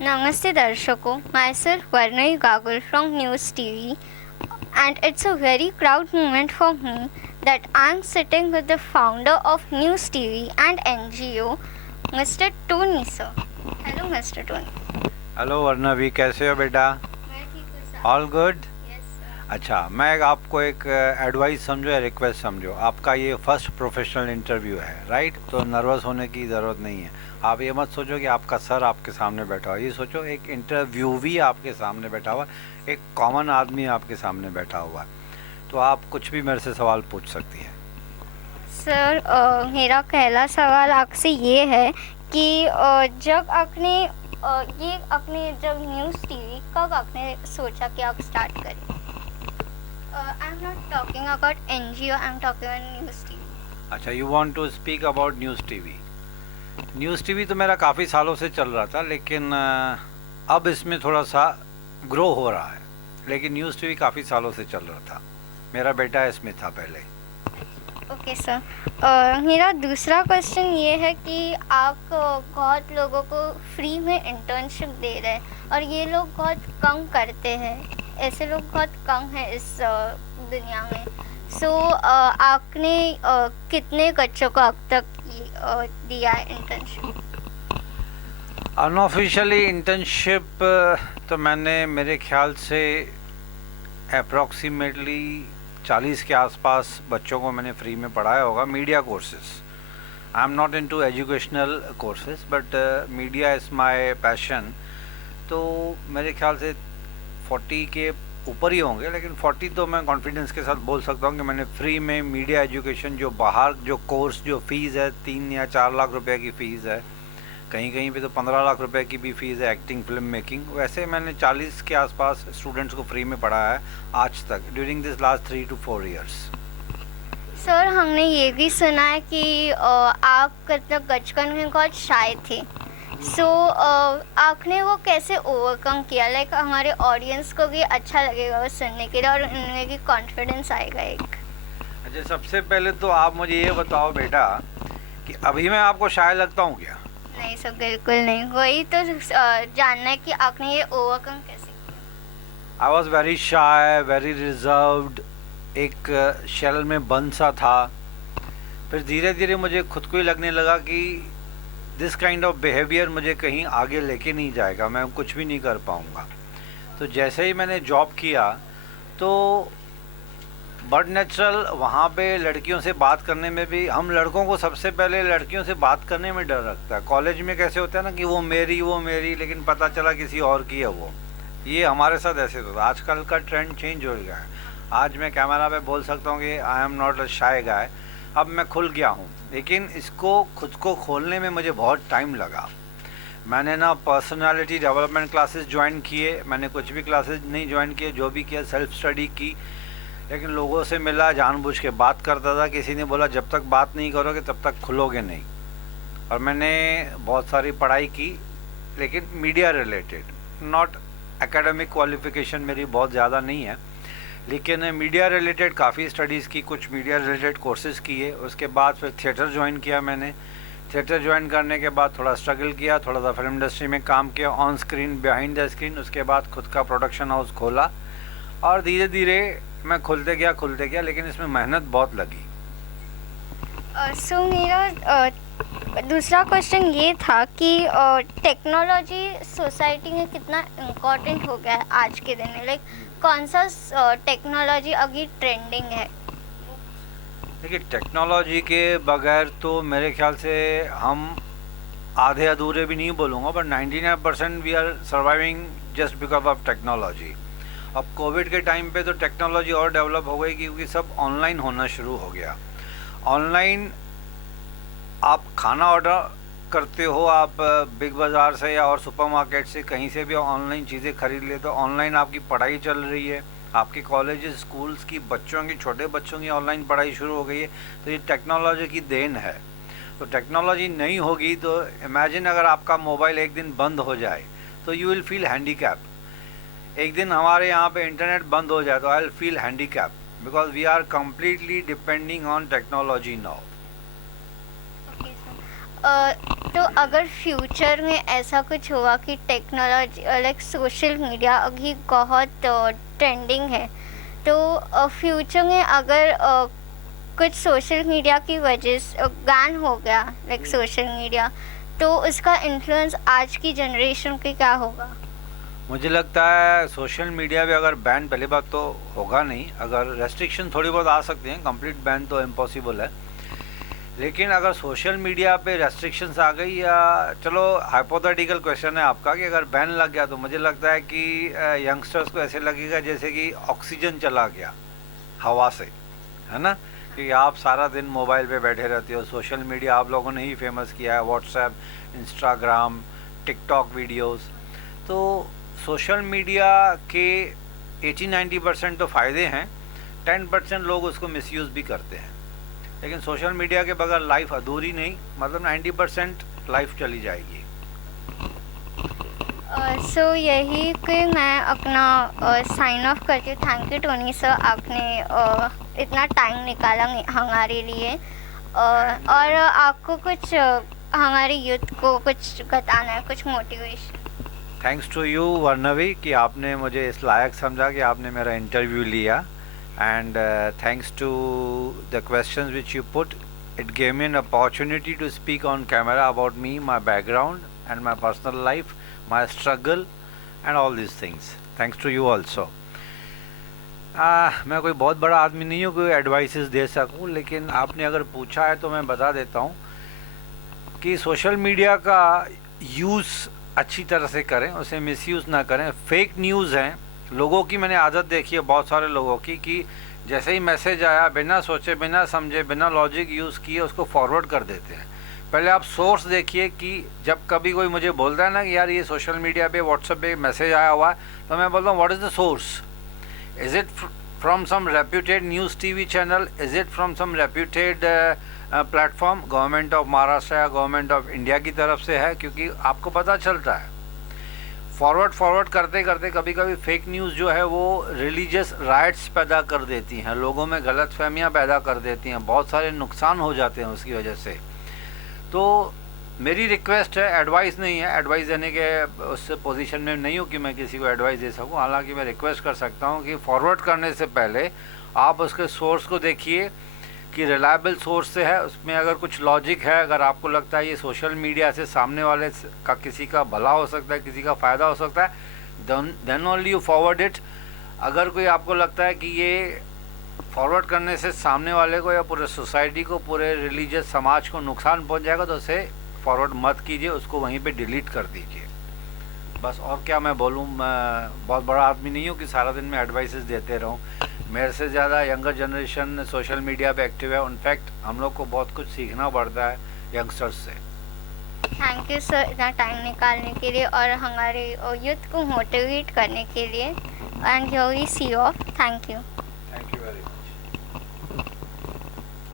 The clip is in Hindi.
Namaste Darshako, myself Varnai Gagul from News TV, and it's a very proud moment for me that I'm sitting with the founder of News TV and NGO, Mr. Tony sir. Hello Mr. Tony. Hello Varnavi, कैसे हो बेटा? मैं ठीक हूँ sir. All good? Yes sir. अच्छा, मैं आपको एक एडवाइस समझो या रिक्वेस्ट समझो. आपका ये फर्स्ट प्रोफेशनल इंटरव्यू है, राइट? तो नर्वस होने की ज़रूरत नहीं है. आप ये मत सोचो कि आपका सर आपके सामने बैठा हुआ. ये सोचो एक इंटरव्यूवी आपके सामने बैठा हुआ, एक कॉमन आदमी आपके सामने बैठा हुआ है. तो आप कुछ भी मेरे से सवाल पूछ सकती हैं. सर मेरा पहला सवाल आपसे ये है कि जब आपने ये अपने जब न्यूज़ टीवी कब आपने सोचा कि आप स्टार्ट करें? I am not talking about NGO, I am talking about news TV. अच्छा, you want to speak about news TV. News TV तो मेरा काफ़ी सालों से चल रहा था, लेकिन अब इसमें थोड़ा सा ग्रो हो रहा है. लेकिन न्यूज़ टीवी काफ़ी सालों से चल रहा था. मेरा बेटा इसमें था पहले. Okay sir. मेरा दूसरा क्वेश्चन ये है कि आप बहुत लोगों को फ्री में इंटर्नशिप दे रहे हैं और ये लोग बहुत कम करते हैं. ऐसे लोग बहुत कम हैं इस दुनिया में. सो आपने कितने बच्चों को अब तक दिया है इंटर्नशिप? अनऑफिशियली इंटर्नशिप तो मैंने मेरे ख्याल से अप्रॉक्सीमेटली 40 के आसपास बच्चों को मैंने फ्री में पढ़ाया होगा. Media courses. I am not into educational courses, but media is my passion. तो मेरे ख्याल से 40 के ऊपर ही होंगे, लेकिन 40 तो मैं कॉन्फिडेंस के साथ बोल सकता हूँ कि मैंने फ्री में मीडिया एजुकेशन, जो बाहर जो कोर्स जो फ़ीस है 3 या 4 लाख रुपए की फ़ीस है, कहीं कहीं पे तो 15 लाख रुपए की भी फ़ीस है एक्टिंग फिल्म मेकिंग. वैसे मैंने 40 के आसपास स्टूडेंट्स को फ्री में पढ़ाया है आज तक, during this last 3 to 4 years. Sir हमने ये भी सुना है कि आप मतलब बचपन में बहुत शाय थे. सो आपने वो कैसे ओवरकम किया? लाइक हमारे ऑडियंस को भी अच्छा लगेगा वो सुनने के लिए और उनमें भी कॉन्फिडेंस आएगा एक. अच्छा, सबसे पहले तो आप मुझे ये बताओ बेटा कि अभी मैं आपको शाय लगता हूँ क्या? नहीं सर, बिल्कुल नहीं. वही तो जानना है कि आपने ये ओवरकम कैसे किया. I was very shy, very reserved, एक शेल में बंद सा था. फिर धीरे धीरे मुझे खुद को ही लगने लगा कि दिस काइंड ऑफ बिहेवियर मुझे कहीं आगे लेके नहीं जाएगा, मैं कुछ भी नहीं कर पाऊँगा. तो जैसे ही मैंने जॉब किया तो बट नेचुरल वहाँ पे लड़कियों से बात करने में भी, हम लड़कों को सबसे पहले लड़कियों से बात करने में डर लगता है. कॉलेज में कैसे होता है ना कि वो मेरी, लेकिन पता चला किसी और की है वो. ये हमारे साथ ऐसे तो था. आजकल का ट्रेंड चेंज हो गया है. आज मैं कैमरा पे बोल सकता हूँ कि आई एम नॉट अ शाय गाय. अब मैं खुल गया हूँ, लेकिन इसको खुद को खोलने में मुझे बहुत टाइम लगा. मैंने ना पर्सनालिटी डेवलपमेंट क्लासेस ज्वाइन किए, मैंने कुछ भी क्लासेस नहीं ज्वाइन किए. जो भी किया सेल्फ स्टडी की, लेकिन लोगों से मिला, जानबूझ के बात करता था. किसी ने बोला जब तक बात नहीं करोगे तब तक खुलोगे नहीं. और मैंने बहुत सारी पढ़ाई की, लेकिन media related, not academic qualification मेरी बहुत ज़्यादा नहीं है, लेकिन मीडिया रिलेटेड काफ़ी स्टडीज़ की, कुछ मीडिया रिलेटेड कोर्सेज़ किए. उसके बाद फिर थिएटर ज्वाइन किया मैंने. थिएटर ज्वाइन करने के बाद थोड़ा स्ट्रगल किया, थोड़ा सा फिल्म इंडस्ट्री में काम किया, on screen, behind the screen. उसके बाद खुद का प्रोडक्शन हाउस खोला और धीरे धीरे मैं खुलते गया, लेकिन इसमें मेहनत बहुत लगी. सो मेरा दूसरा क्वेश्चन ये था कि टेक्नोलॉजी सोसाइटी में कितना इम्पोर्टेंट हो गया है आज के दिन में. लाइक कौन सा टेक्नोलॉजी अभी ट्रेंडिंग है? देखिए, टेक्नोलॉजी के बगैर तो मेरे ख्याल से हम आधे अधूरे भी नहीं बोलूँगा, but 99% we are surviving just because of technology. अब कोविड के टाइम पे तो टेक्नोलॉजी और डेवलप हो गई क्योंकि सब ऑनलाइन होना शुरू हो गया. ऑनलाइन आप खाना ऑर्डर करते हो, आप बिग बाज़ार से या और सुपरमार्केट से कहीं से भी ऑनलाइन चीज़ें खरीद लेते हो. ऑनलाइन आपकी पढ़ाई चल रही है, आपके कॉलेजेस स्कूल्स की बच्चों की, छोटे बच्चों की ऑनलाइन पढ़ाई शुरू हो गई है. तो ये टेक्नोलॉजी की देन है. तो टेक्नोलॉजी नहीं होगी तो इमेजिन अगर आपका मोबाइल एक दिन बंद हो जाए तो यू विल फील हैंडीकैप. एक दिन हमारे यहाँ पे इंटरनेट बंद हो जाए तो I will feel handicap, because we are completely depending on technology now. Okay sir. तो अगर फ्यूचर में ऐसा कुछ हुआ कि टेक्नोलॉजी लाइक सोशल मीडिया अभी बहुत ट्रेंडिंग है, तो फ्यूचर में अगर कुछ सोशल मीडिया की वजह से बैन हो गया लाइक सोशल मीडिया, तो उसका इन्फ्लुएंस आज की जनरेशन पे क्या होगा? मुझे लगता है सोशल मीडिया पे अगर बैन, पहली बात तो होगा नहीं, अगर रेस्ट्रिक्शन थोड़ी बहुत आ सकती हैं, कंप्लीट बैन तो इम्पॉसिबल है। लेकिन अगर सोशल मीडिया पे रेस्ट्रिक्शंस आ गई, या चलो हाइपोथेटिकल क्वेश्चन है आपका कि अगर बैन लग गया, तो मुझे लगता है कि यंगस्टर्स को ऐसे लगेगा जैसे कि ऑक्सीजन चला गया हवा से, है ना, कि आप सारा दिन मोबाइल पे बैठे रहते हो। सोशल मीडिया आप लोगों ने ही फेमस किया है, व्हाट्सएप, इंस्टाग्राम, टिकटॉक वीडियोस। तो सोशल मीडिया के 80-90% तो फ़ायदे हैं, 10% लोग उसको मिसयूज़ भी करते हैं। लेकिन सोशल मीडिया के बगैर लाइफ अधूरी नहीं, मतलब 90% लाइफ चली जाएगी। सो यही कि मैं अपना साइन ऑफ करती हूँ। थैंक यू टोनी सर, आपने इतना टाइम निकाला हमारे लिए, और आपको कुछ हमारे यूथ को कुछ बताना है, कुछ मोटिवेशन? थैंक्स टू यू वर्णवी कि आपने मुझे इस लायक समझा कि आपने मेरा इंटरव्यू लिया, and thanks to the questions which you put, it gave me an opportunity to speak on camera about me, my background and my personal life, my struggle and all these things. Thanks to you also. मैं कोई बहुत बड़ा आदमी नहीं हूँ कोई एडवाइसेस दे सकूँ, लेकिन आपने अगर पूछा है तो मैं बता देता हूँ कि सोशल मीडिया का यूज़ अच्छी तरह से करें, उसे मिसयूज़ ना करें। फेक न्यूज़ हैं, लोगों की मैंने आदत देखी है, बहुत सारे लोगों की, कि जैसे ही मैसेज आया बिना सोचे, बिना समझे, बिना लॉजिक यूज़ किए उसको फॉरवर्ड कर देते हैं। पहले आप सोर्स देखिए कि जब कभी कोई मुझे बोलता है ना कि यार ये सोशल मीडिया पे, व्हाट्सएप पे मैसेज आया हुआ है, तो मैं बोलता हूँ what is the source? Is it from some reputed news TV channel? Is it from some reputed platform, government of Maharashtra या गवर्नमेंट ऑफ इंडिया की तरफ से है? क्योंकि आपको पता चलता है। फॉरवर्ड करते करते कभी कभी फेक न्यूज़ जो है वो रिलीजियस राइट्स पैदा कर देती हैं, लोगों में गलतफहमियां पैदा कर देती हैं, बहुत सारे नुकसान हो जाते हैं उसकी वजह से। तो मेरी रिक्वेस्ट है, एडवाइस नहीं है, एडवाइस देने के उस पोजीशन में नहीं हूँ कि मैं किसी को एडवाइस दे सकूँ। हालांकि मैं रिक्वेस्ट कर सकता हूँ कि फॉरवर्ड करने से पहले आप उसके सोर्स को देखिए कि रिलायबल सोर्स से है, उसमें अगर कुछ लॉजिक है, अगर आपको लगता है ये सोशल मीडिया से सामने वाले का किसी का भला हो सकता है, किसी का फ़ायदा हो सकता है, then only you forward it. अगर कोई आपको लगता है कि ये फॉरवर्ड करने से सामने वाले को या पूरे सोसाइटी को, पूरे रिलीजियस समाज को नुकसान पहुंच जाएगा, तो उसे फॉरवर्ड मत कीजिए, उसको वहीं पे डिलीट कर दीजिए। बस और क्या मैं बोलूँ, मैं बहुत बड़ा आदमी नहीं हूँ कि सारा दिन मैं एडवाइसेस देते रहूँ। मेरे से ज़्यादा यंगर जनरेशन सोशल मीडिया पे एक्टिव है। इनफैक्ट हम लोग को बहुत कुछ सीखना पड़ता है यंगस्टर्स से। थैंक यू सर, इतना टाइम निकालने के लिए और हमारे यूथ को मोटिवेट करने के लिए। And here we see you off. Thank you very much.